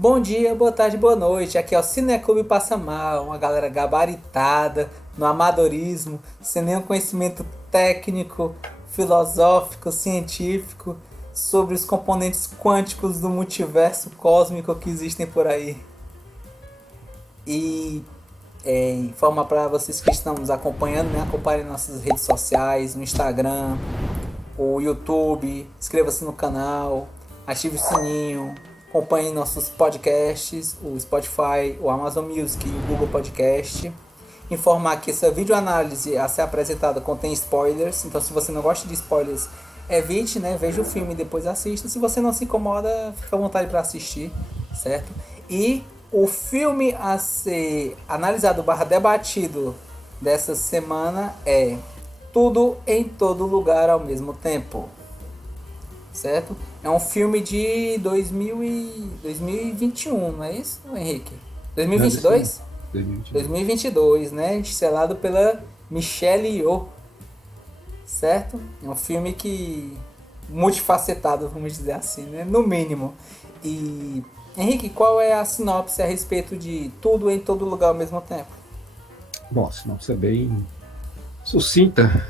Bom dia, boa tarde, boa noite. Aqui é o Cineclube Passa Mal, uma galera gabaritada no amadorismo, sem nenhum conhecimento técnico, filosófico, científico sobre os componentes quânticos do multiverso cósmico que existem por aí. E informar para vocês que estão nos acompanhando, né? Acompanhem nossas redes sociais, no Instagram, o YouTube, inscreva-se no canal, ative o sininho, acompanhe nossos podcasts, o Spotify, o Amazon Music e o Google Podcast. Informar que essa videoanálise a ser apresentada contém spoilers, então se você não gosta de spoilers, evite, né? Veja o filme e depois assista. Se você não se incomoda, fica à vontade para assistir, certo? E o filme a ser analisado barra debatido dessa semana é Tudo em Todo Lugar ao Mesmo Tempo, certo? É um filme de 2021, não é isso, Henrique? Não, desse não. 2022? 2022. 2022, né? Estrelado pela Michelle Yeoh, certo? É um filme que multifacetado, vamos dizer assim, né? No mínimo. E Henrique, qual é a sinopse a respeito de Tudo em Todo Lugar ao Mesmo Tempo? Bom, a sinopse é bem sucinta.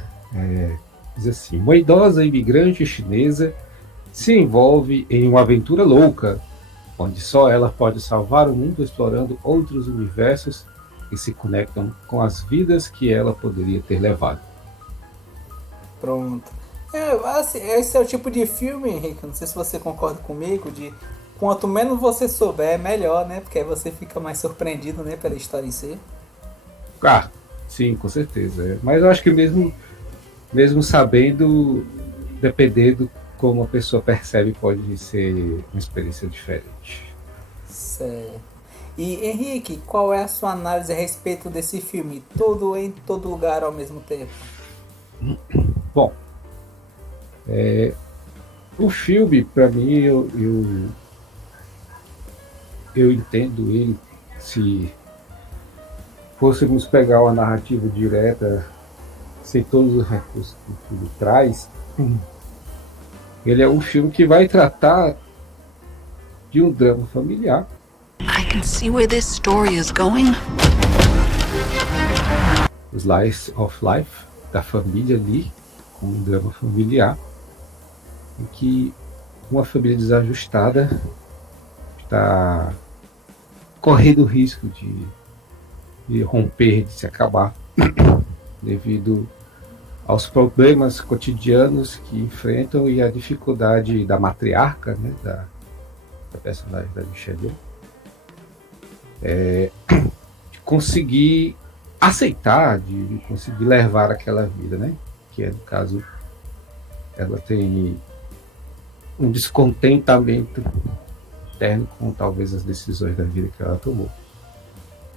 Diz assim: uma idosa imigrante chinesa se envolve em uma aventura louca, onde só ela pode salvar o mundo explorando outros universos que se conectam com as vidas que ela poderia ter levado. Pronto. Assim, esse é o tipo de filme, Henrique, não sei se você concorda comigo, de quanto menos você souber, melhor, né? Porque aí você fica mais surpreendido, né, pela história em si. Ah, sim, com certeza. Mas eu acho que mesmo sabendo, dependendo como a pessoa percebe, pode ser uma experiência diferente. Certo. E Henrique, qual é a sua análise a respeito desse filme? Tudo em todo lugar ao mesmo tempo. Bom, o filme, para mim, eu entendo ele, se fôssemos pegar uma narrativa direta, sem todos os recursos que o filme traz, ele é um filme que vai tratar de um drama familiar. I can see where this story is going. O slice of life da família ali, com um drama familiar, em que uma família desajustada está correndo o risco de romper, de se acabar, devido aos problemas cotidianos que enfrentam e a dificuldade da matriarca, né, da personagem da Michelle, de conseguir aceitar, de conseguir levar aquela vida, né? Que é, no caso, ela tem um descontentamento interno com talvez as decisões da vida que ela tomou.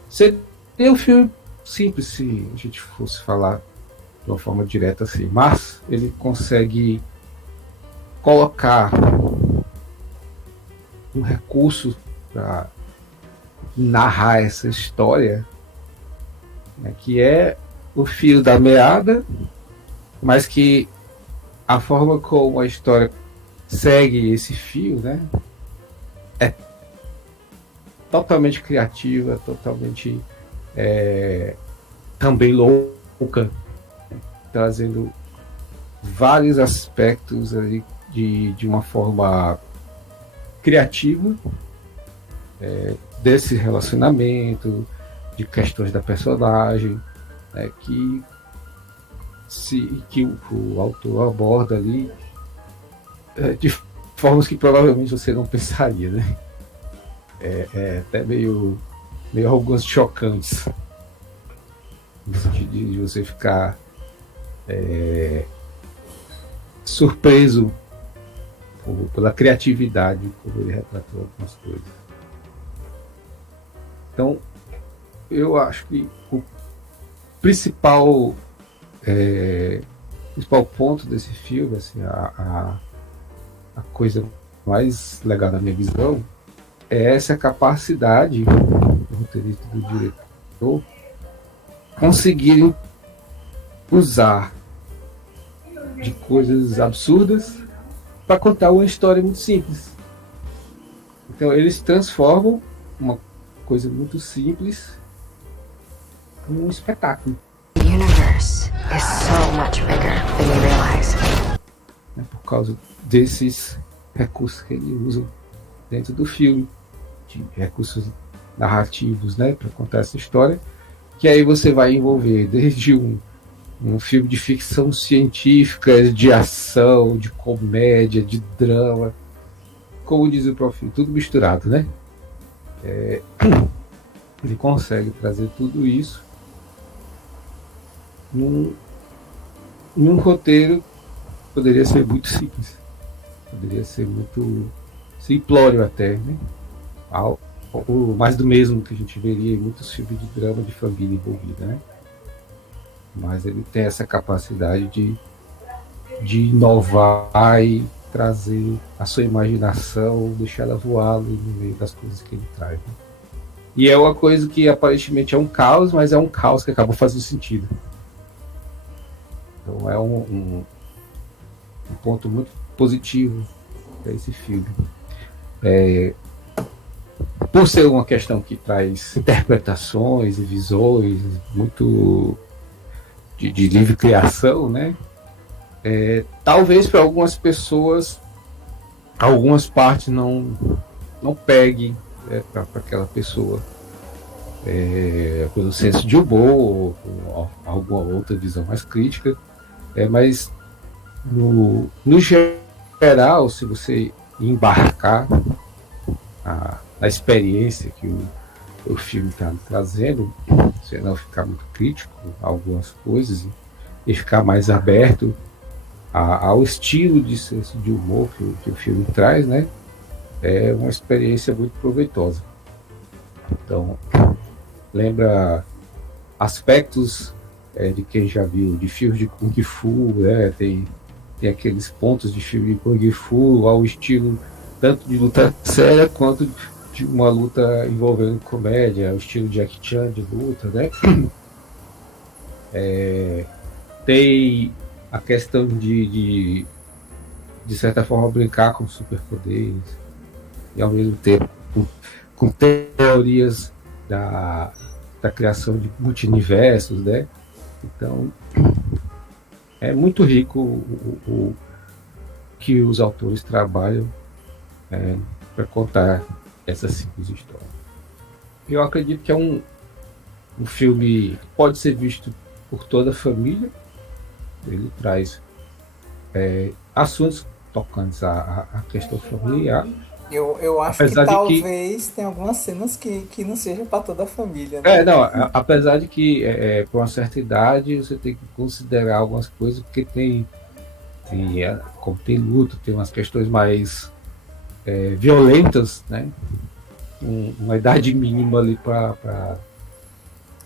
Seria um filme simples se a gente fosse falar de uma forma direta assim, mas ele consegue colocar um recurso para narrar essa história, né, que é o fio da meada, mas que a forma como a história segue esse fio, né, é totalmente criativa, totalmente também louca, trazendo vários aspectos ali de uma forma criativa, desse relacionamento, de questões da personagem, né, que o autor aborda ali de formas que provavelmente você não pensaria, né? Até meio algumas chocantes, no sentido de você ficar surpreso pela criatividade como ele retratou algumas coisas. Então, eu acho que o principal ponto desse filme, assim, a coisa mais legal da minha visão, é essa capacidade do roteirista, do diretor, conseguirem usar de coisas absurdas para contar uma história muito simples. Então eles transformam uma coisa muito simples num espetáculo. The universe is so much bigger than you realize. Né, por causa desses recursos que eles usam dentro do filme, de recursos narrativos, né, para contar essa história, que aí você vai envolver desde um filme de ficção científica, de ação, de comédia, de drama, como diz o próprio filme, tudo misturado, né? Ele consegue trazer tudo isso num roteiro que poderia ser muito simples, poderia ser muito simplório até, né? O mais do mesmo que a gente veria em muitos filmes de drama de família envolvida, né? Mas ele tem essa capacidade de inovar e trazer a sua imaginação, deixar ela voar no meio das coisas que ele traz, né? E é uma coisa que aparentemente é um caos, mas é um caos que acaba fazendo sentido. Então é um ponto muito positivo para esse filme. Por ser uma questão que traz interpretações e visões muito de livre criação, né? Talvez para algumas pessoas algumas partes não peguem para aquela pessoa pelo senso de humor ou alguma outra visão mais crítica, mas no geral, se você embarcar na experiência que o filme está trazendo, você não ficar muito crítico a algumas coisas e ficar mais aberto ao estilo de senso de humor que o filme traz, né? É uma experiência muito proveitosa. Então, lembra aspectos de quem já viu de filmes de Kung Fu, né? Tem aqueles pontos de filme de Kung Fu ao estilo tanto de luta séria quanto de uma luta envolvendo comédia, o estilo Jackie Chan de luta, né? Tem a questão de certa forma brincar com superpoderes e ao mesmo tempo com teorias da criação de multiversos, né? Então é muito rico o que os autores trabalham para contar essa simples história. Eu acredito que é um filme que pode ser visto por toda a família. Ele traz assuntos tocantes à questão familiar. Eu acho Apesar que de talvez tenha algumas cenas que não seja para toda a família, né? Apesar de que por uma certa idade você tem que considerar algumas coisas, porque como tem luto, tem umas questões mais violentas, né? Uma idade mínima ali para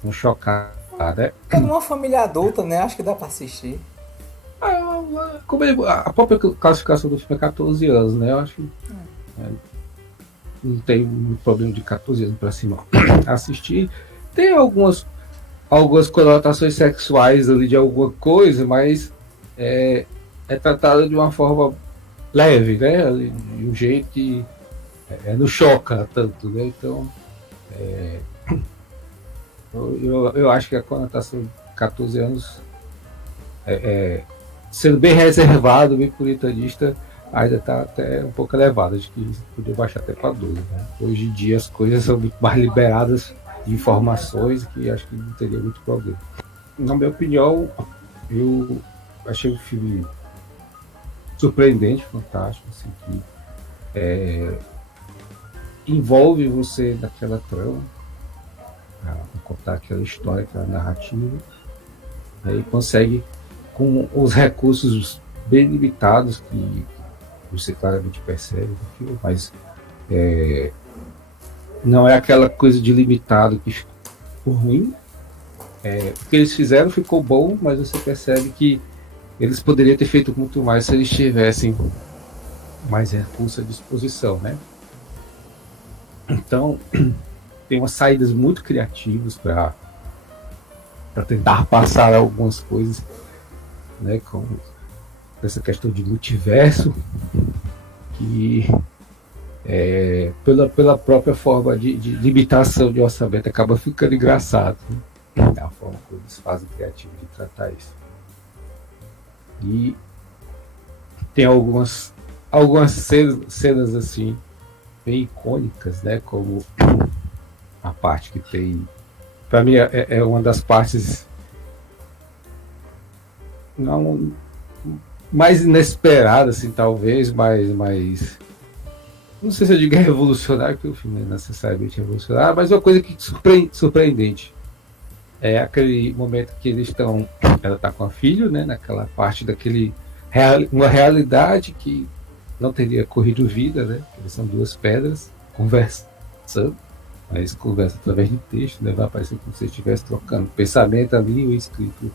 não chocar, né? É numa família adulta, né? Acho que dá para assistir. A própria classificação do filme é 14 anos, né? Eu acho que não tem um problema de 14 anos para cima assistir. Tem algumas conotações sexuais ali de alguma coisa, mas é tratado de uma forma leve, né? De um jeito que não choca tanto, né? Então eu acho que a conotação de 14 anos sendo bem reservado, bem puritanista, ainda está até um pouco elevada. Acho que podia baixar até para 12, né? Hoje em dia as coisas são muito mais liberadas de informações, que acho que não teria muito problema. Na minha opinião, eu achei o filme surpreendente, fantástico, assim, que envolve você naquela trama, para contar aquela história, aquela narrativa, e consegue, com os recursos bem limitados que você claramente percebe no filme, mas não é aquela coisa de limitado que ficou ruim. O que eles fizeram ficou bom, mas você percebe que eles poderiam ter feito muito mais se eles tivessem mais recursos à disposição, né? Então tem umas saídas muito criativas para tentar passar algumas coisas, né, como essa questão de multiverso, que pela própria forma de limitação de orçamento, acaba ficando engraçado, né? A forma como eles fazem criativo de tratar isso. E tem algumas cenas assim bem icônicas, né? Como a parte que tem, para mim é uma das partes não mais inesperada, assim, talvez, mais não sei se eu digo revolucionário, porque o filme não é necessariamente revolucionário, mas é uma coisa que surpreendente. É aquele momento que ela está com a filha, né? Naquela parte uma realidade que não teria corrido vida, né? Eles são duas pedras conversando, mas conversa através de texto, né? Vai parecer como se estivesse trocando pensamento ali, o escrito,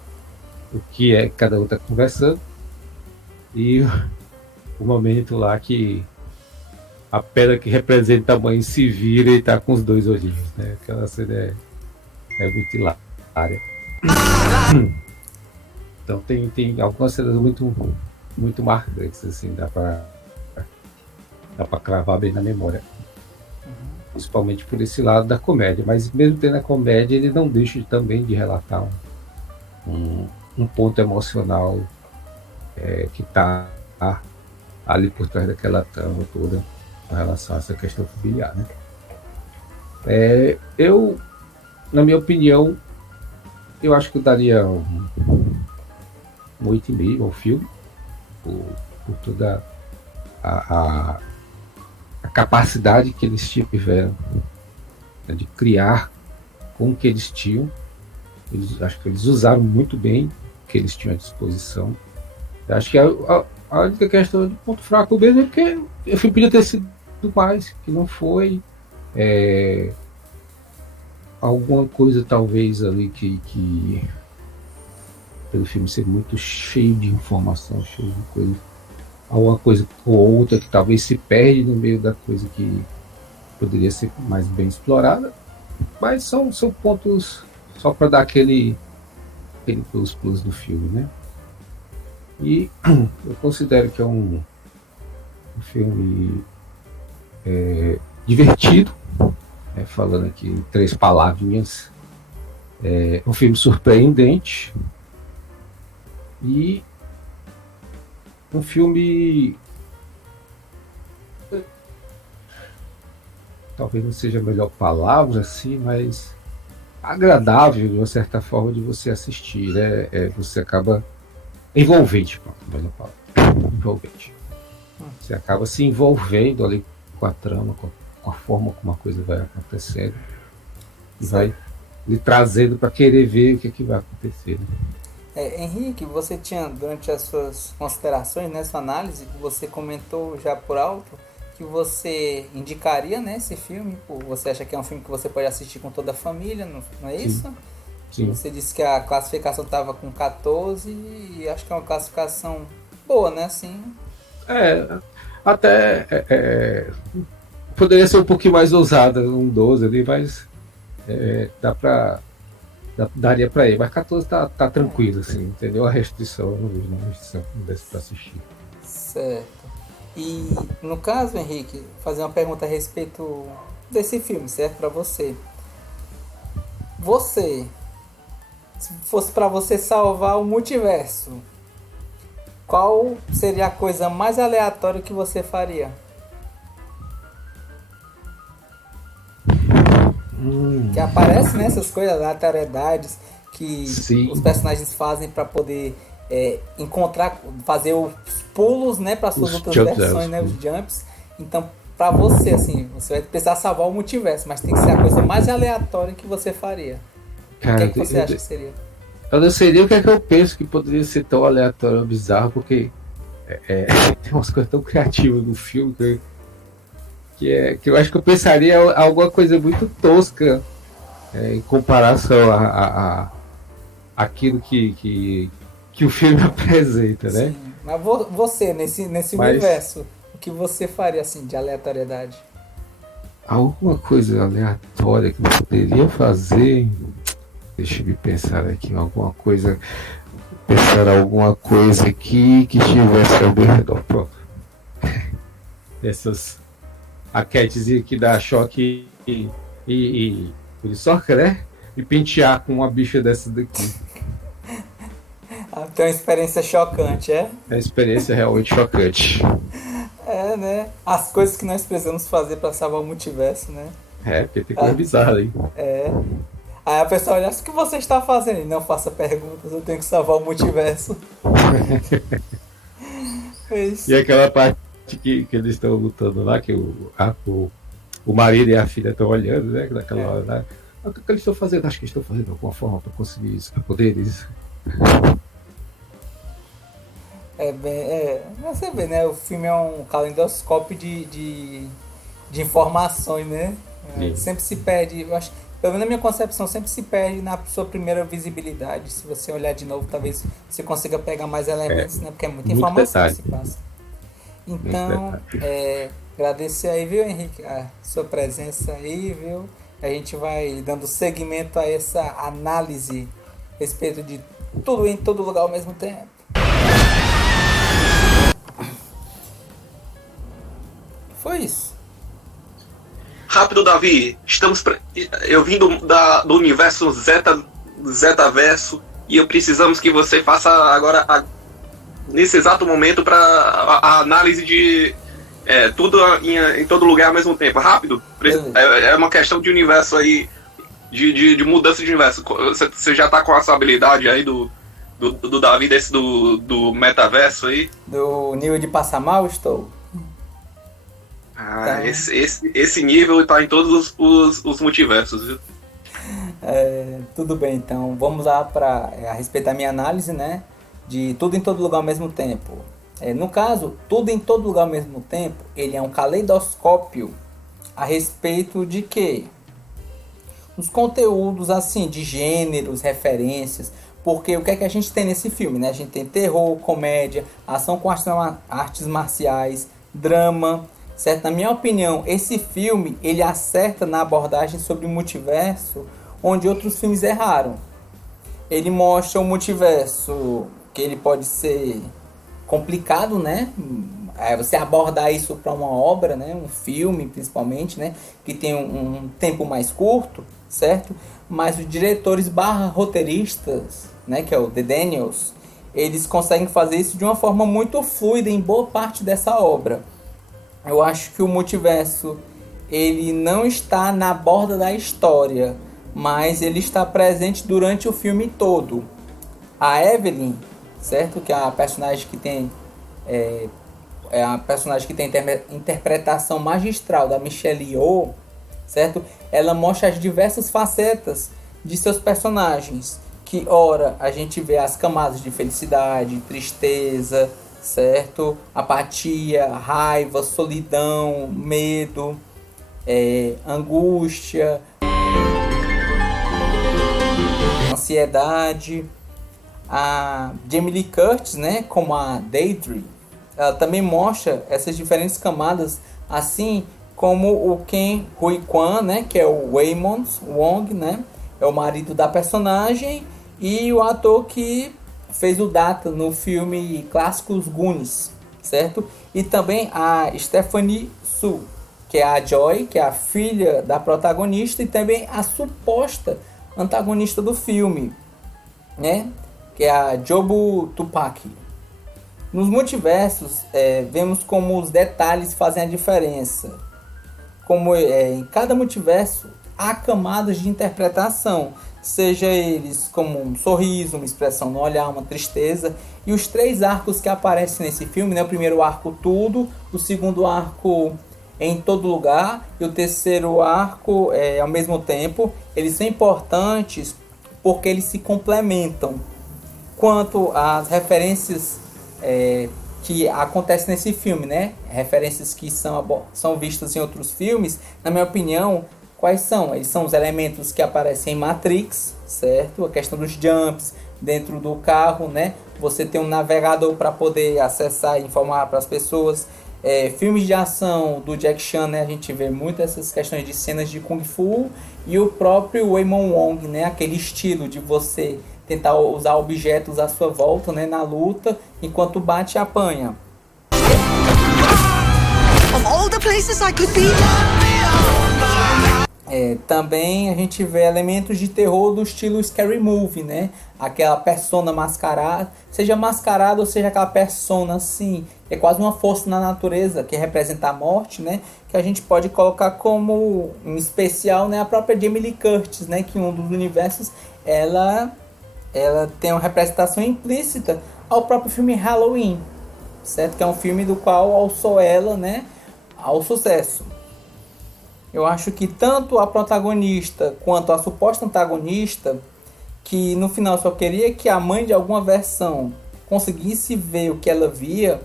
o que é que cada um está conversando. E o momento lá que a pedra que representa a mãe se vira e está com os dois olhinhos, né? Aquela cena é muito hilária. Então tem algumas cenas muito marcantes, assim, dá pra cravar bem na memória. Principalmente por esse lado da comédia, mas mesmo tendo a comédia, ele não deixa também de relatar um ponto emocional que está ali por trás daquela trama toda em relação a essa questão familiar, né? Na minha opinião, eu acho que eu daria um 8,5 ao filme, por toda a capacidade que eles tiveram, né, de criar com o que eles tinham. Acho que eles usaram muito bem o que eles tinham à disposição. Eu acho que a única questão de ponto fraco mesmo é porque o filme podia ter sido mais, que não foi. Alguma coisa talvez ali que pelo filme ser muito cheio de informação, cheio de coisa, alguma coisa ou outra que talvez se perde no meio da coisa que poderia ser mais bem explorada, mas são pontos só para dar aquele plus do filme, né? E eu considero que é um filme divertido, falando aqui em 3 palavrinhas, um filme surpreendente e um filme, talvez não seja a melhor palavra assim, mas agradável de uma certa forma de você assistir, né? Você acaba envolvente, melhor palavra, envolvente. Você acaba se envolvendo ali com a trama, com a forma como a coisa vai acontecendo e vai lhe trazendo para querer ver o que vai acontecer, né? Henrique, você tinha, durante as suas considerações, né, sua análise, você comentou já por alto que você indicaria, né, esse filme, você acha que é um filme que você pode assistir com toda a família, não é isso? Sim. Você disse que a classificação estava com 14 e acho que é uma classificação boa, né, assim. Até poderia ser um pouquinho mais ousada, um 12 ali, mas daria pra ir, mas 14 tá tranquilo, assim, entendeu? A restrição, eu não vejo uma restrição que não desse pra assistir. Certo. E no caso, Henrique, fazer uma pergunta a respeito desse filme, certo? Pra você. Se fosse pra você salvar o multiverso, qual seria a coisa mais aleatória que você faria? Que aparece nessas coisas, aleatoriedades que Sim. os personagens fazem para poder encontrar, fazer os pulos, né, para suas outras versões, né, os jumps. Então, para você, assim, você vai precisar salvar o multiverso, mas tem que ser a coisa mais aleatória que você faria. Cara, o que você acha que seria? Eu não sei nem o que é que eu penso que poderia ser tão aleatório ou bizarro, porque tem umas coisas tão criativas no filme que eu acho que eu pensaria alguma coisa muito tosca em comparação a aquilo que o filme apresenta, né? Sim. Mas você, nesse universo, o que você faria, assim, de aleatoriedade? Alguma coisa aleatória que eu poderia fazer. Deixa eu me pensar aqui em alguma coisa. Pensar alguma coisa aqui que estivesse ao meu redor. Pronto. a Catzinha que dá choque e ele só quer me pentear com uma bicha dessa daqui. Tem uma experiência chocante, é? É uma experiência realmente chocante. É, né? As coisas que nós precisamos fazer pra salvar o multiverso, né? É, porque tem coisa bizarra aí. É. Aí a pessoa olha, o que você está fazendo? E não faça perguntas, eu tenho que salvar o multiverso. E aquela parte que eles estão lutando lá, que o marido e a filha estão olhando, né? Naquela hora lá. O que eles estão fazendo? Acho que eles estão fazendo alguma forma para conseguir isso, para poderes. Você vê, né? O filme é um calendoscópio de informações, né? Sempre se perde, eu acho, pelo menos na minha concepção, sempre se perde na sua primeira visibilidade. Se você olhar de novo, talvez você consiga pegar mais elementos, né? Porque é muita informação que se passa. Então, agradecer aí, viu, Henrique, a sua presença aí, viu? A gente vai dando seguimento a essa análise a respeito de tudo em todo lugar ao mesmo tempo. Foi isso. Rápido, Davi. Eu vim do universo Zetaverso e eu precisamos que você faça agora, nesse exato momento, para a análise de tudo em todo lugar ao mesmo tempo. Rápido. É uma questão de universo aí, de mudança de universo. Você já tá com essa habilidade aí do Davi, do metaverso aí? Do nível de passar mal, estou. Tá. Esse nível tá em todos os multiversos, viu? Tudo bem, então vamos lá a respeito da minha análise, né? De tudo em todo lugar ao mesmo tempo. No caso, tudo em todo lugar ao mesmo tempo, ele é um caleidoscópio a respeito de quê? Os conteúdos assim, de gêneros, referências. Porque o que é que a gente tem nesse filme, né? A gente tem terror, comédia, ação com artes marciais, drama. Certo? Na minha opinião, esse filme ele acerta na abordagem sobre o multiverso onde outros filmes erraram. Ele mostra o multiverso que ele pode ser complicado, né? Você abordar isso para uma obra, né? Um filme principalmente, né? Que tem um tempo mais curto, certo? Mas os diretores / roteiristas, né? Que é o The Daniels, eles conseguem fazer isso de uma forma muito fluida em boa parte dessa obra. Eu acho que o multiverso ele não está na borda da história, mas ele está presente durante o filme todo. A Evelyn, certo? Que é a personagem que tem a personagem que tem interpretação magistral da Michelle Yeoh, certo? Ela mostra as diversas facetas de seus personagens, que ora a gente vê as camadas de felicidade, tristeza, certo? Apatia, raiva, solidão, medo, angústia, ansiedade. A Jamie Lee Curtis, né, como a Deirdre, ela também mostra essas diferentes camadas, assim como o Ken Hui Kwan, né, que é o Waymond Wong, né, é o marido da personagem, e o ator que fez o Data no filme clássico Os Goonies, certo? E também a Stephanie Su, que é a Joy, que é a filha da protagonista e também a suposta antagonista do filme, né? Que é a Jobu Tupaki. Nos multiversos, vemos como os detalhes fazem a diferença. Como em cada multiverso há camadas de interpretação, seja eles como um sorriso, uma expressão no olhar, uma tristeza. E os 3 arcos que aparecem nesse filme, né? O primeiro arco tudo, o segundo arco em todo lugar e o terceiro arco ao mesmo tempo. Eles são importantes porque eles se complementam. Quanto às referências que acontecem nesse filme, né? Referências que são vistas em outros filmes, na minha opinião, quais são? Eles são os elementos que aparecem em Matrix, certo? A questão dos jumps dentro do carro, né? Você tem um navegador para poder acessar e informar para as pessoas. Filmes de ação do Jack Chan, né? A gente vê muito essas questões de cenas de Kung Fu. E o próprio Waymond Wong, né? Aquele estilo de você tentar usar objetos à sua volta, né? Na luta, enquanto bate e apanha. Of all all the places I could be. Também a gente vê elementos de terror do estilo Scary Movie, né? Aquela persona mascarada, seja mascarada ou seja aquela persona assim, é quase uma força na natureza que representa a morte, né? Que a gente pode colocar como, em especial, né, a própria Jamie Lee Curtis, né? Que em um dos universos ela tem uma representação implícita ao próprio filme Halloween, certo? Que é um filme do qual alçou ela, né, ao sucesso. Eu acho que tanto a protagonista quanto a suposta antagonista, que no final só queria que a mãe de alguma versão conseguisse ver o que ela via,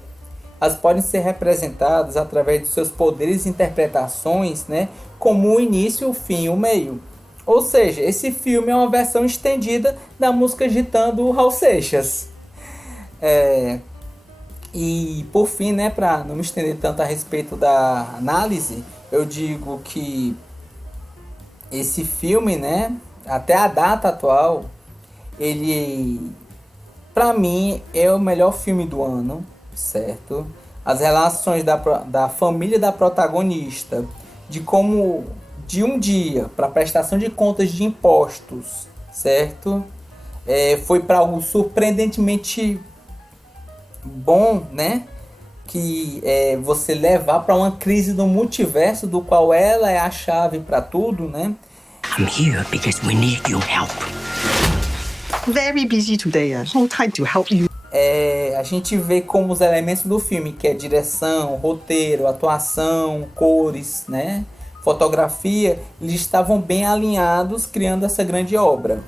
elas podem ser representadas através de seus poderes e interpretações, né, como o início, o fim e o meio. Ou seja, esse filme é uma versão estendida da música Gitando do Raul Seixas. E por fim, né, para não me estender tanto a respeito da análise, eu digo que esse filme, né, até a data atual, ele, para mim, é o melhor filme do ano, certo? As relações da família da protagonista, de como de um dia para prestação de contas de impostos, certo? Foi para algo surpreendentemente bom, né? Que você levar para uma crise do multiverso, do qual ela é a chave para tudo, né? I'm here because we need your help. Very busy today. No time to help you. A gente vê como os elementos do filme, que é direção, roteiro, atuação, cores, né? Fotografia, eles estavam bem alinhados, criando essa grande obra.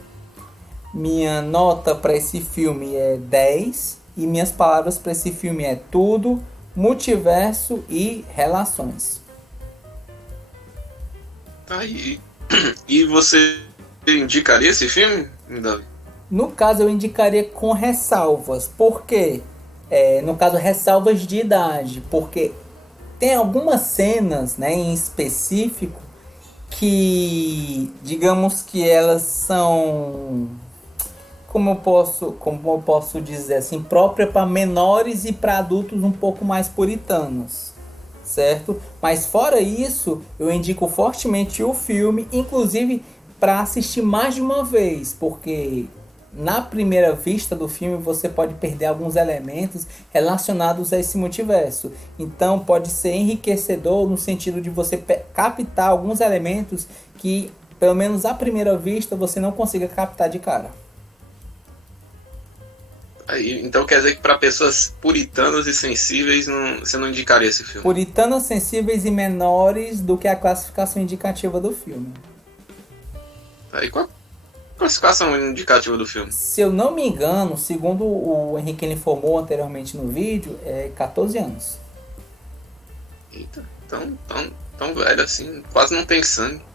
Minha nota para esse filme é 10. E minhas palavras para esse filme é tudo, multiverso e relações. Tá aí. E você indicaria esse filme, Davi? No caso, eu indicaria com ressalvas. Por quê? No caso, ressalvas de idade. Porque tem algumas cenas, né, em específico que, digamos que elas são... Como eu posso dizer assim, própria para menores e para adultos um pouco mais puritanos, certo? Mas fora isso, eu indico fortemente o filme, inclusive para assistir mais de uma vez, porque na primeira vista do filme você pode perder alguns elementos relacionados a esse multiverso. Então pode ser enriquecedor no sentido de você captar alguns elementos que, pelo menos à primeira vista, você não consiga captar de cara. Então quer dizer que para pessoas puritanas e sensíveis você não indicaria esse filme? Puritanas, sensíveis e menores do que a classificação indicativa do filme. Aí qual a classificação indicativa do filme? Se eu não me engano, segundo o Henrique informou anteriormente no vídeo, é 14 anos. Eita, tão velho assim, quase não tem sangue.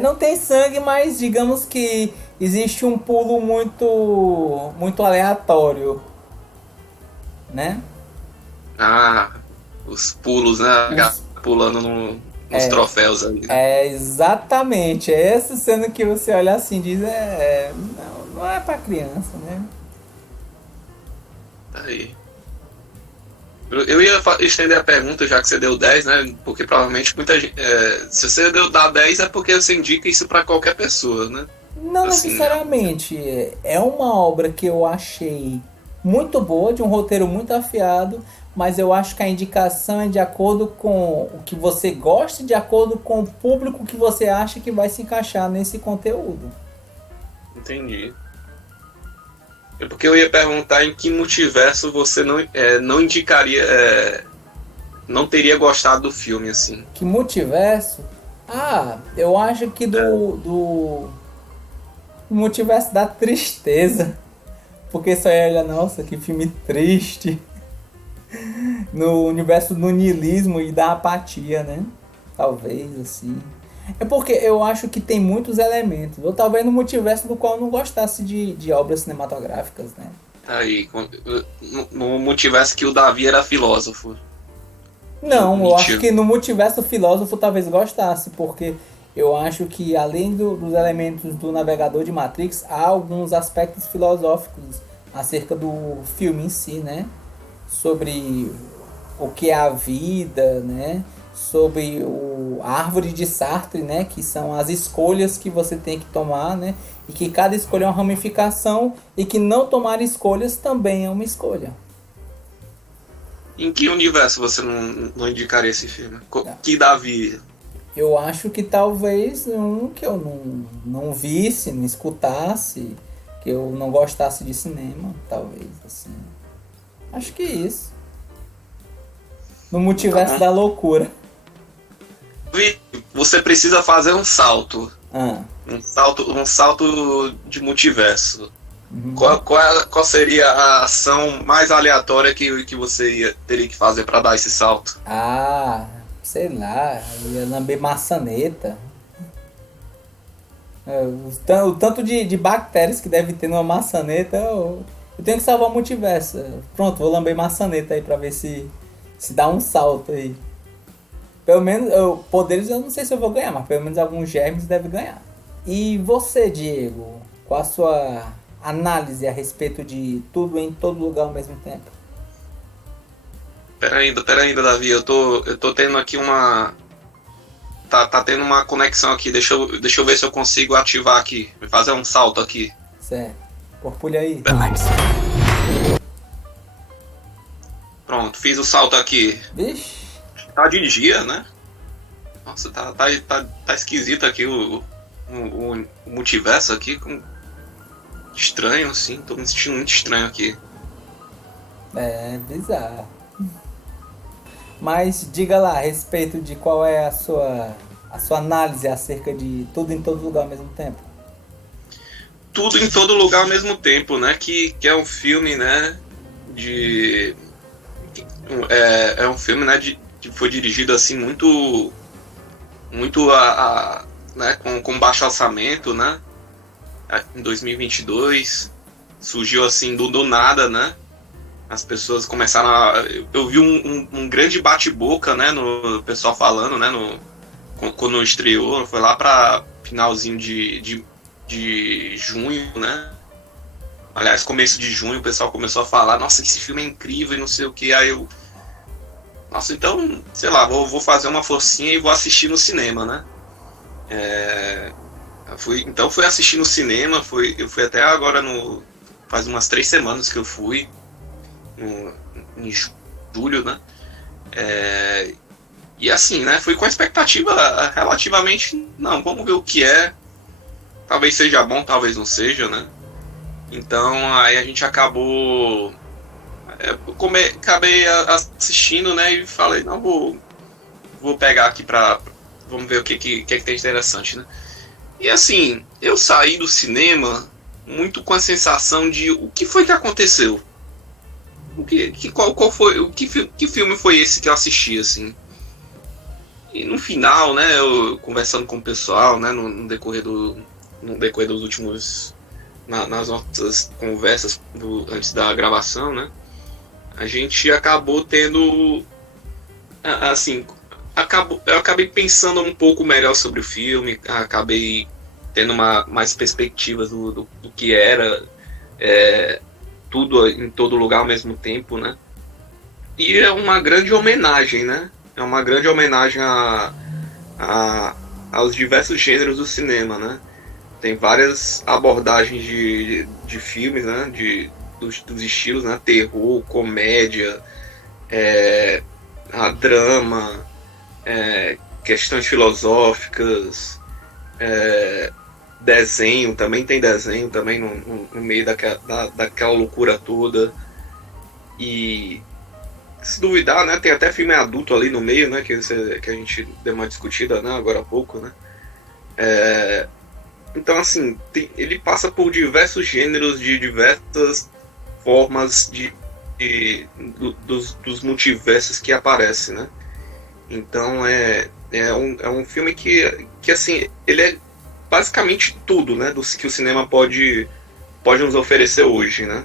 Não tem sangue, mas digamos que existe um pulo muito aleatório, né? Os pulos, né? Pulando nos troféus ali. Exatamente. É essa cena que você olha assim e diz, não é pra criança, né? Tá aí. Eu ia estender a pergunta, já que você deu 10, né? Porque provavelmente muita gente. Se você dá 10 é porque você indica isso pra qualquer pessoa, né? Não assim, necessariamente. É uma obra que eu achei muito boa, de um roteiro muito afiado, mas eu acho que a indicação é de acordo com o que você gosta, de acordo com o público que você acha que vai se encaixar nesse conteúdo. Entendi. Porque eu ia perguntar em que multiverso você não indicaria, não teria gostado do filme, assim. Que multiverso? Eu acho que do multiverso da tristeza. Porque só olha, nossa, que filme triste. No universo do niilismo e da apatia, né? Talvez, assim. É porque eu acho que tem muitos elementos. Ou talvez no multiverso do qual eu não gostasse de obras cinematográficas, né? Aí, no multiverso que o Davi era filósofo. Não, Mentira. Eu acho que no multiverso filósofo talvez gostasse, porque eu acho que além dos elementos do navegador de Matrix, há alguns aspectos filosóficos acerca do filme em si, né? Sobre o que é a vida, né? Sobre a árvore de Sartre, né? Que são as escolhas que você tem que tomar, né? E que cada escolha é uma ramificação e que não tomar escolhas também é uma escolha. Em que universo você não indicaria esse filme? Que Davi? Eu acho que talvez um que eu não visse, não escutasse, que eu não gostasse de cinema, talvez, assim. Acho que isso. No multiverso da quora. Você precisa fazer um salto. Ah. Um salto de multiverso. Qual seria a ação mais aleatória que você teria que fazer para dar esse salto? Ah, sei lá, ia lamber maçaneta. O tanto de bactérias que deve ter numa maçaneta, eu tenho que salvar o multiverso. Pronto, vou lamber maçaneta aí pra ver se dá um salto aí. Pelo menos, poderes eu não sei se eu vou ganhar, mas pelo menos alguns germes deve ganhar. E você, Diego, qual a sua análise a respeito de tudo em todo lugar ao mesmo tempo? Pera ainda, Davi, eu tô tendo aqui uma... Tá tendo uma conexão aqui, deixa eu ver se eu consigo ativar aqui, fazer um salto aqui. Certo, porpulha aí. Pronto, fiz o salto aqui. Vixe. Tá de dia, né? Nossa, tá esquisito aqui o multiverso aqui, estranho assim, tô me sentindo muito estranho aqui. É bizarro. Mas diga lá a respeito de qual é a sua análise acerca de tudo em todo lugar ao mesmo tempo. Tudo em todo lugar ao mesmo tempo, né? Que é um filme, né? É um filme, né? Que foi dirigido assim muito né? Com baixo orçamento, né? Em 2022 surgiu assim do nada, né? As pessoas começaram eu vi um grande bate-boca, né, no pessoal falando, né, quando estreou, foi lá para finalzinho de junho, né, aliás, começo de junho, o pessoal começou a falar, nossa, esse filme é incrível e não sei o que, aí eu, nossa, então, sei lá, vou fazer uma forcinha e vou assistir no cinema, né, fui assistir no cinema, eu fui até agora faz umas 3 semanas que eu fui, em julho, né? E assim, né? Fui com a expectativa relativamente, não, vamos ver o que é. Talvez seja bom, talvez não seja, né? Então aí a gente acabou, acabei assistindo, né? E falei, não, vou pegar aqui vamos ver o que tem de interessante, né? E assim, eu saí do cinema muito com a sensação de o que foi que aconteceu. Qual foi, que filme foi esse que eu assisti, assim? E no final, né, eu conversando com o pessoal, né, no decorrer dos últimos, nas nossas conversas antes da gravação, né, a gente acabou tendo, assim, eu acabei pensando um pouco melhor sobre o filme, acabei tendo mais perspectivas do que era, tudo em todo lugar ao mesmo tempo, né? E é uma grande homenagem, né? É uma grande homenagem aos diversos gêneros do cinema, né? Tem várias abordagens de filmes, né? Dos estilos, né? Terror, comédia, drama, questões filosóficas, desenho, também tem desenho também no meio daquela loucura toda. E se duvidar, né, tem até filme adulto ali no meio, né, que a gente deu uma discutida, né, agora há pouco, né. Então assim, ele passa por diversos gêneros, de diversas formas dos multiversos que aparecem, né. Então é um filme que assim, ele é basicamente tudo, né, que o cinema pode nos oferecer hoje, né?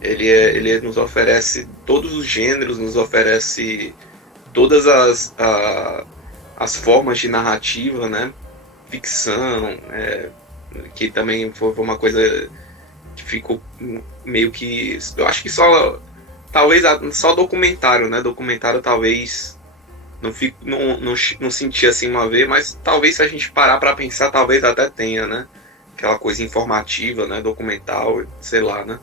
Ele nos oferece todos os gêneros, nos oferece todas as formas de narrativa, né? Ficção, que também foi uma coisa que ficou meio que, eu acho que só talvez só documentário, né? Documentário talvez não senti assim uma vez, mas talvez se a gente parar pra pensar, talvez até tenha, né? Aquela coisa informativa, né? Documental, sei lá, né?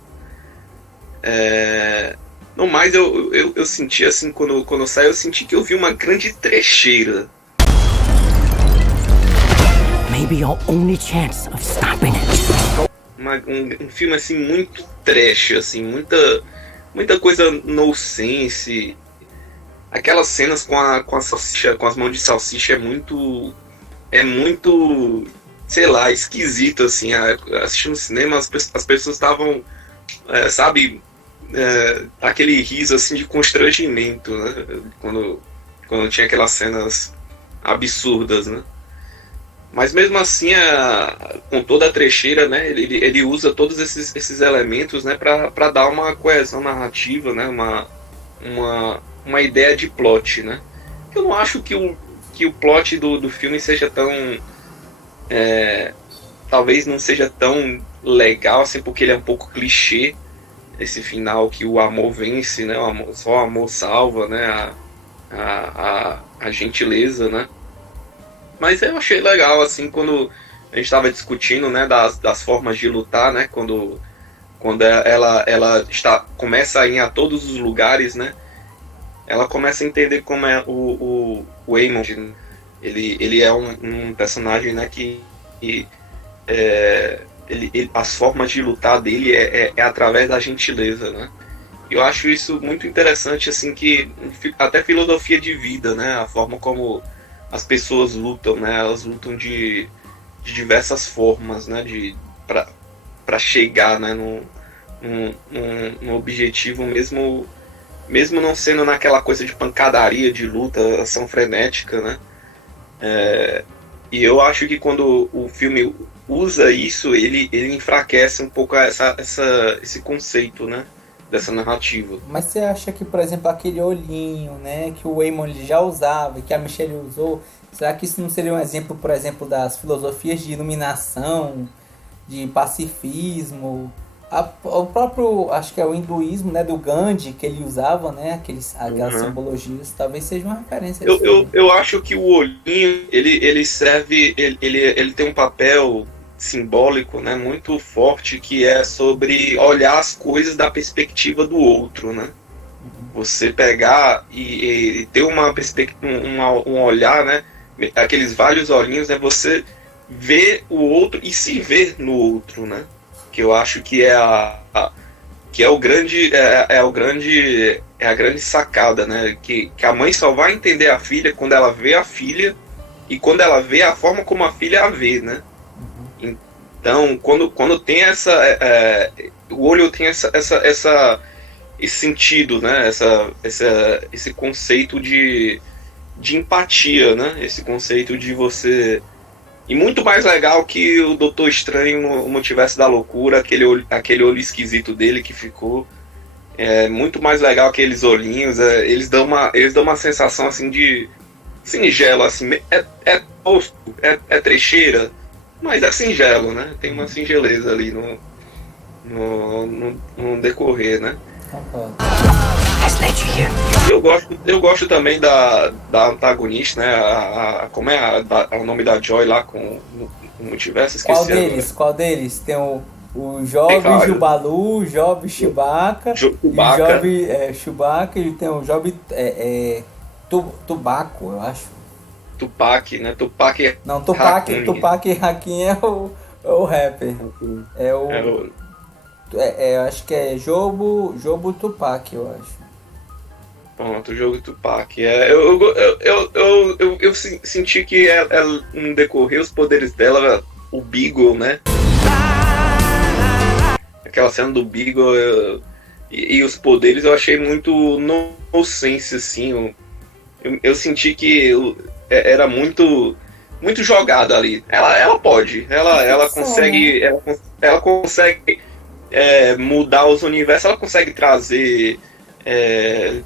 No mais, eu senti assim, quando eu saí, eu senti que eu vi uma grande trecheira. Maybe our only chance of stopping it. Um filme assim muito trash, assim, muita coisa nonsense. Aquelas cenas com a salsicha, com as mãos de salsicha é muito, sei lá, esquisito assim. Assistindo no cinema, as pessoas estavam, sabe, aquele riso assim de constrangimento, né? Quando tinha aquelas cenas absurdas, né? Mas mesmo assim, com toda a trecheira, né, ele usa todos esses elementos, né, para dar uma coesão narrativa, né, uma ideia de plot, né. Eu não acho que o plot do filme seja tão... talvez não seja tão legal, assim, porque ele é um pouco clichê, esse final que o amor vence, né, só o amor salva, né, a gentileza, né. Mas eu achei legal, assim, quando a gente estava discutindo, né, das formas de lutar, né, quando ela começa a ir a todos os lugares, né, ela começa a entender como é o Waymond, né? Ele é um personagem, né, que as formas de lutar dele é através da gentileza, né. Eu acho isso muito interessante, assim, que até filosofia de vida, né, a forma como as pessoas lutam, né? Elas lutam de diversas formas, né? Para chegar, né? Num objetivo, mesmo não sendo naquela coisa de pancadaria, de luta, ação frenética, né? E eu acho que quando o filme usa isso, ele enfraquece um pouco esse conceito, né? Dessa narrativa. Mas você acha que, por exemplo, aquele olhinho, né, que o Waymond já usava e que a Michelle usou, será que isso não seria um exemplo, por exemplo, das filosofias de iluminação, de pacifismo? O próprio, acho que é o hinduísmo, né, do Gandhi, que ele usava, né, aquelas simbologias, talvez seja uma referência. Eu acho que o olhinho, ele serve, ele tem um papel simbólico, né, muito forte, que é sobre olhar as coisas da perspectiva do outro, né? Você pegar e ter uma perspectiva, um olhar, né? Aqueles vários olhinhos, é você ver o outro e se ver no outro, né? Que eu acho que é a grande sacada, né? Que a mãe só vai entender a filha quando ela vê a filha e quando ela vê a forma como a filha a vê, né? Então, quando tem o olho tem esse sentido, né? Esse conceito de empatia, né? Esse conceito de você... E muito mais legal que o Doutor Estranho no Multiverso da Loucura, aquele olho esquisito dele que ficou. É muito mais legal aqueles olhinhos. Eles dão uma sensação assim de singelo, assim. É tosco, é trecheira, mas é singelo, né? Tem uma singeleza ali no decorrer, né? Eu gosto também da antagonista, né? Como é o nome da Joy lá com o Multiverso? Esqueci. Qual deles? Tem o Job Jubalu, o Job Chewbacca, e o Job Chewbacca, e tem o Job Tubaco, eu acho. Tupac, né? Tupac. Não, Tupac e Hakim é o rapper. Eu acho que é Jobo Tupac, eu acho. Pronto, o jogo Tupac. Eu senti que no decorrer os poderes dela, o Beagle, né? Aquela cena do Beagle e os poderes eu achei muito nonsense, assim. Eu senti que era muito jogado ali. Ela pode, ela consegue, ela consegue mudar os universos, ela consegue trazer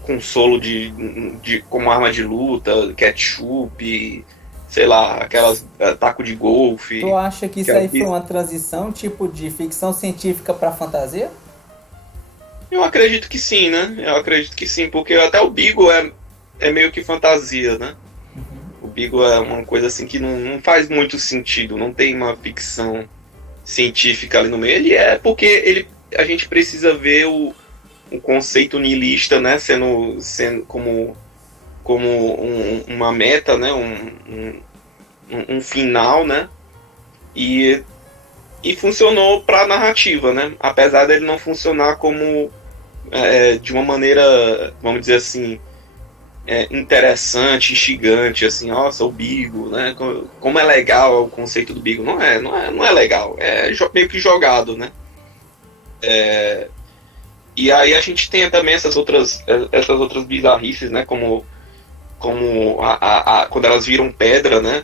consolo como arma de luta, ketchup, sei lá, aquelas taco de golfe. Tu acha que isso aí foi uma transição tipo de ficção científica para fantasia? Eu acredito que sim, né? Eu acredito que sim, porque até o Beagle é meio que fantasia, né? O Beagle é uma coisa assim que não faz muito sentido, não tem uma ficção científica ali no meio. Ele é porque a gente precisa ver o conceito niilista, né? Sendo como uma meta, né? Um final, né? E funcionou para a narrativa, né? Apesar dele não funcionar como de uma maneira, vamos dizer assim, interessante, instigante, assim, nossa, o Beagle, né? Como é legal o conceito do Beagle. Não é legal, meio que jogado, né? E aí a gente tem também essas outras bizarrices, né? Como quando elas viram pedra, né?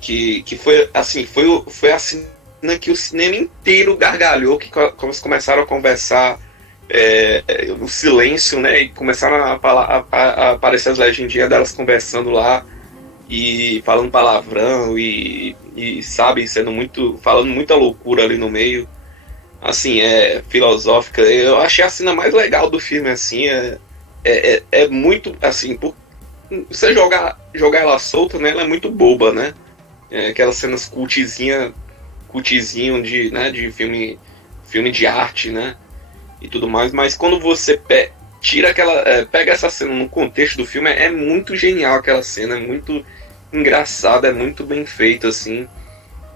Que foi assim, foi a cena que o cinema inteiro gargalhou, que eles começaram a conversar no silêncio, né? E começaram a aparecer as legendinhas delas conversando lá e falando palavrão e sabe, falando muita loucura ali no meio. Assim, filosófica. Eu achei a cena mais legal do filme, assim, é muito, assim, você jogar ela solta, né, ela é muito boba, né? Aquelas cenas cultizinho de, né, de filme de arte, né? E tudo mais, mas quando você pega essa cena no contexto do filme, é muito genial aquela cena, é muito engraçada, é muito bem feita, assim,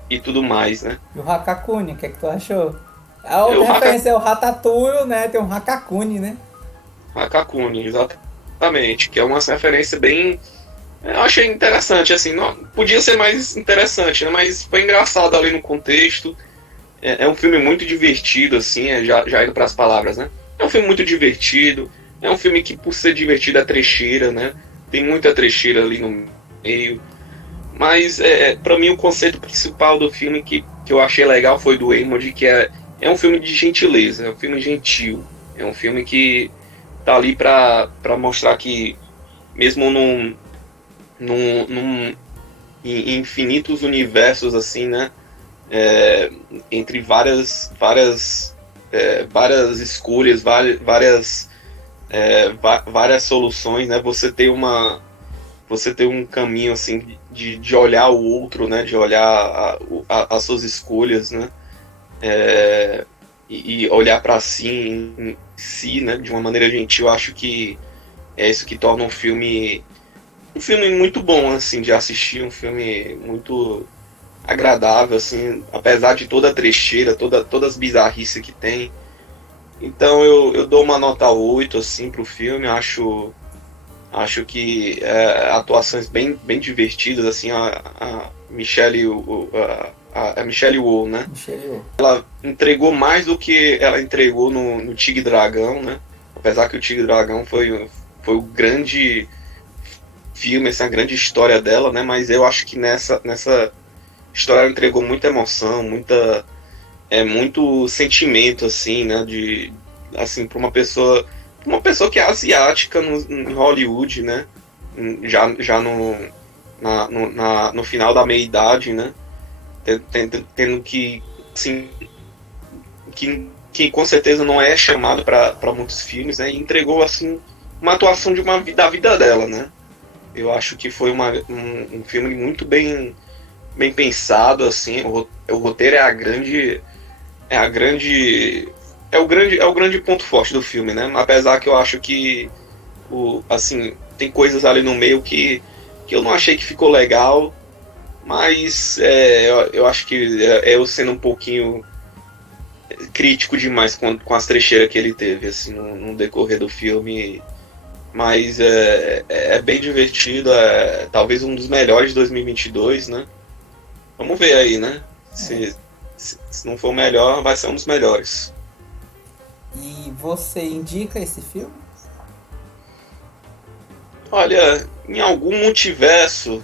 e tudo mais, né? E o Hakakuni, o que é que tu achou? A outra referência é o Ratatouille, né? Tem um Hakakuni, né? Hakakuni, exatamente, que é uma referência bem... Eu achei interessante, assim, não, podia ser mais interessante, né? Mas foi engraçado ali no contexto. É um filme muito divertido, assim, já indo para as palavras, né? É um filme muito divertido, é um filme que, por ser divertido, é trecheira, né? Tem muita trecheira ali no meio. Mas, para mim, o conceito principal do filme que eu achei legal foi do Emerald, que é um filme de gentileza, é um filme gentil. É um filme que tá ali para mostrar que, mesmo em infinitos universos, assim, né? Entre várias escolhas, várias soluções, né? Você tem um caminho, assim, de olhar o outro, né? De olhar as suas escolhas, né? E olhar para si em si, né? De uma maneira gentil. Eu acho que é isso que torna um filme muito bom, assim, de assistir, um filme muito agradável, assim, apesar de toda a trecheira, todas as bizarrices que tem. Então eu dou uma nota 8, assim, pro filme. Acho que atuações bem divertidas, assim, a Michelle Yeoh, né? Ela entregou mais do que ela entregou no Tigre e Dragão, né? Apesar que o Tigre e Dragão foi o grande filme, essa grande história dela, né? Mas eu acho que nessa história ela entregou muita emoção, muito sentimento, assim, né? Assim, para uma pessoa que é asiática em Hollywood, né? Já no final da meia-idade, né? Tendo que, assim, que com certeza não é chamado para muitos filmes, né? E entregou, assim, uma atuação da vida dela, né? Eu acho que foi um filme muito bem pensado, assim. O roteiro é o grande ponto forte do filme, né? Apesar que eu acho que assim, tem coisas ali no meio que eu não achei que ficou legal, mas eu acho que eu sendo um pouquinho crítico demais com as trecheiras que ele teve, assim, no decorrer do filme. Mas é bem divertido, talvez um dos melhores de 2022, né? Vamos ver aí, né? Se não for o melhor, vai ser um dos melhores. E você indica esse filme? Olha, em algum multiverso,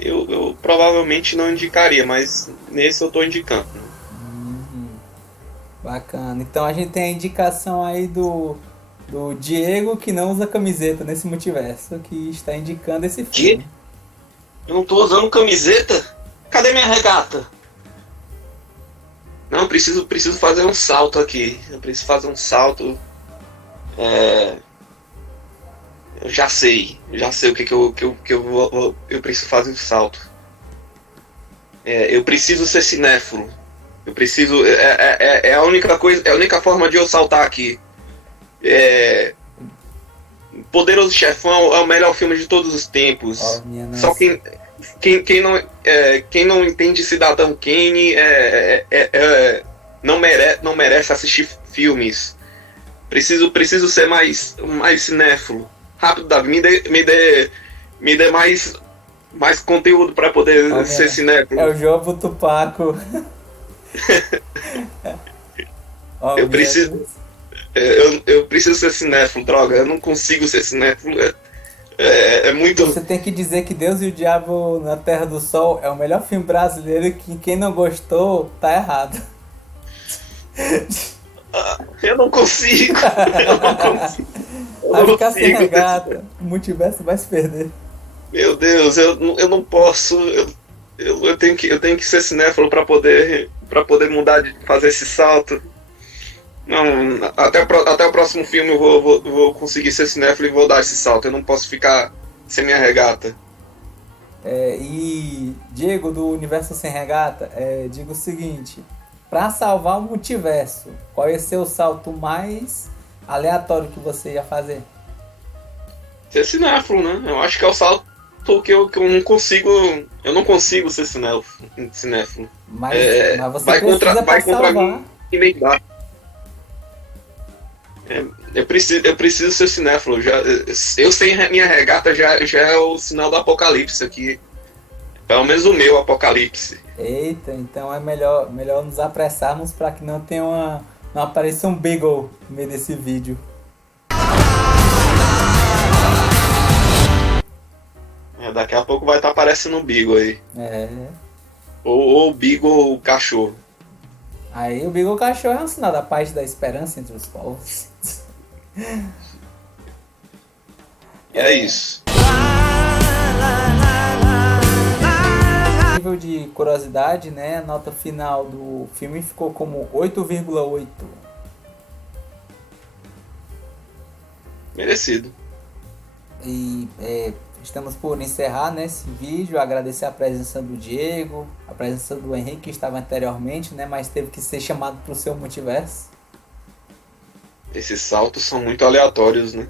eu provavelmente não indicaria, mas nesse eu tô indicando. Bacana. Então a gente tem a indicação aí do Diego, que não usa camiseta nesse multiverso, que está indicando esse filme. Que? Eu não tô usando camiseta? Cadê minha regata? Não, eu preciso fazer um salto aqui. Eu preciso fazer um salto. Eu já sei o que eu preciso fazer um salto. Eu preciso ser cinéfilo. Eu preciso. É a única coisa, é a única forma de eu saltar aqui. Poderoso Chefão é o melhor filme de todos os tempos. Só quem não entende Cidadão Kane não merece assistir filmes. Preciso ser mais cinéfilo. Rápido, Davi, me dê mais conteúdo para poder ser cinéfilo. É o João Tupaco. Eu preciso ser cinéfilo, droga. Eu não consigo ser cinéfilo. É muito. Você tem que dizer que Deus e o Diabo na Terra do Sol é o melhor filme brasileiro, que quem não gostou tá errado. Eu não consigo. Vai ficar sem regata. O multiverso vai se perder. Meu Deus, eu não posso. Eu tenho que ser cinéfilo para poder mudar, fazer esse salto. Não, até o próximo filme eu vou conseguir ser cinéfilo e vou dar esse salto. Eu não posso ficar sem minha regata. E Diego, do Universo Sem Regata, diga o seguinte: para salvar o multiverso, qual ia ser o salto mais aleatório que você ia fazer? Ser cinéfilo, né? Eu acho que é o salto que eu não consigo. Eu não consigo ser cinéfilo. Mas você vai precisa contra mim e nem dá. Eu preciso ser cinéfilo. Eu sem minha regata já é o sinal do apocalipse aqui. Pelo menos o meu apocalipse. Eita, então é melhor nos apressarmos para que não apareça um Beagle no meio desse vídeo. Daqui a pouco vai estar aparecendo um Beagle aí. Ou o Beagle cachorro. Aí o Beagle cachorro é um sinal da paz e da esperança entre os povos. É isso. Nível de curiosidade, né? A nota final do filme ficou como 8,8. Merecido. E estamos por encerrar, né, esse vídeo. Agradecer a presença do Diego, a presença do Henrique, que estava anteriormente, né, mas teve que ser chamado para o seu multiverso. Esses saltos são muito aleatórios, né?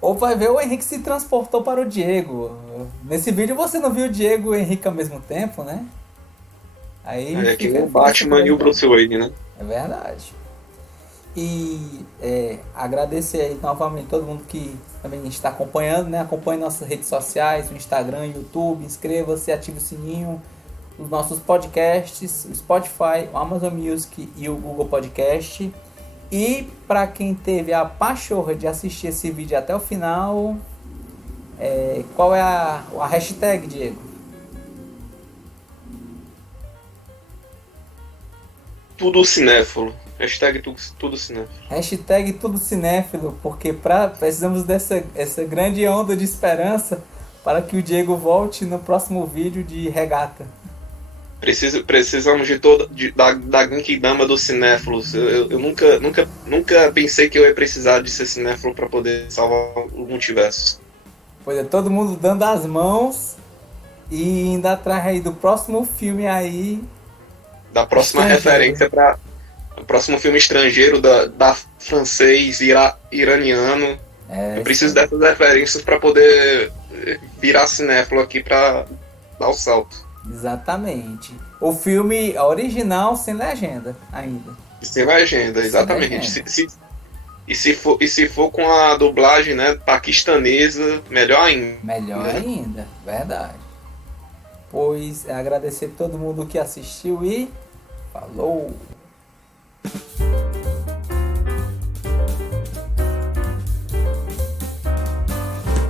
Ou vai ver, o Henrique se transportou para o Diego. Nesse vídeo você não viu o Diego e o Henrique ao mesmo tempo, né? Aí que nem o Batman e o Bruce Wayne, né? É verdade. E agradecer aí novamente todo mundo que também está acompanhando, né? Acompanhe nossas redes sociais, o Instagram, YouTube, inscreva-se, ative o sininho, os nossos podcasts, o Spotify, o Amazon Music e o Google Podcast. E para quem teve a pachorra de assistir esse vídeo até o final, qual é a hashtag, Diego? Tudo cinéfilo. Hashtag tudo cinéfilo. Hashtag tudo cinéfilo, porque precisamos essa grande onda de esperança para que o Diego volte no próximo vídeo de regata. Precisamos da Genkidama dos cinéfilos. Eu nunca pensei que eu ia precisar de ser cinéfilo para poder salvar o multiverso. Pois é, todo mundo dando as mãos e indo atrás aí do próximo filme aí. Da próxima referência para o próximo filme estrangeiro da francês iraniano. Eu preciso dessas referências para poder virar cinéfilo aqui para dar o salto. Exatamente. O filme original sem legenda ainda. Sem legenda, exatamente. E se for com a dublagem, né, paquistanesa, melhor ainda. Melhor ainda, verdade. Pois agradecer a todo mundo que assistiu e falou!